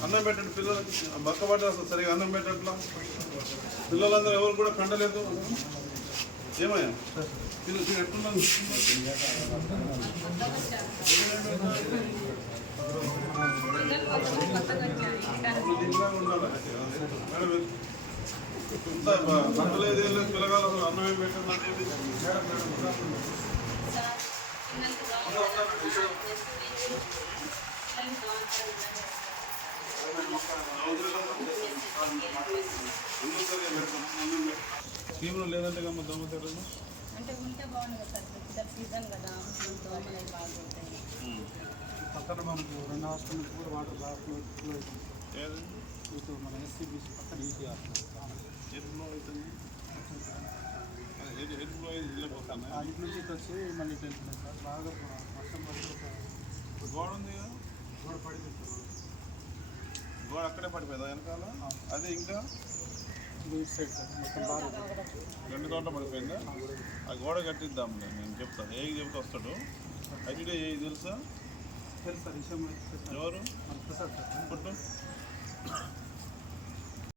అన్నం పెట్టండి పిల్లలకి బక్కబడ్డ అసలు సరిగా అన్నం పెట్టట్లా? పిల్లలందరూ ఎవరు కూడా కండలేదు? ఏమయ్యా? పిల్లలు తిని ఎట్లున్నారు ఇప్పుడు దీంట్లో ఉండాలి మేడం ఇంత కండలేదు ఏం లేదు పిల్లగాలు అసలు అన్నం ఏం పెట్టండి మేడం మేడం స్కీమ్లో లేదంటే కమ్మ దొంగ తెరలు అంటే ఉంటే బాగుంది కదా సార్ ఇప్పుడు సీజన్ కదా దోమలు అవి బాగుంటాయి. పక్కన మనకు రెండు హాస్టల్ కూడా వాటర్ బాగా ఫ్లో ఫ్లో అవుతుంది ఇటు మన ఎస్సీబీసీ పక్కన ఈసీ హాస్టల్ ఎట్లో అవుతుంది? ఇల్లు పోతాను? ఆ ఇటు నుంచి వచ్చి మళ్ళీ ఇటు వెళ్తున్నాయి సార్. బాగా వర్షం పడి ఒక గోడ ఉంది కదా? గోడ పడింది గోడ అక్కడే పడిపోయిందా వెనకాల? అదే ఇంకా? రెండు చోట్ల పడిపోయిందా? ఆ గోడ కట్టిద్దాం నేను చెప్తాను ఏ చెప్తే వస్తాడు? అయితే ఏ తెలుసా? తెలుసు? ఎవరు? పుట్టు?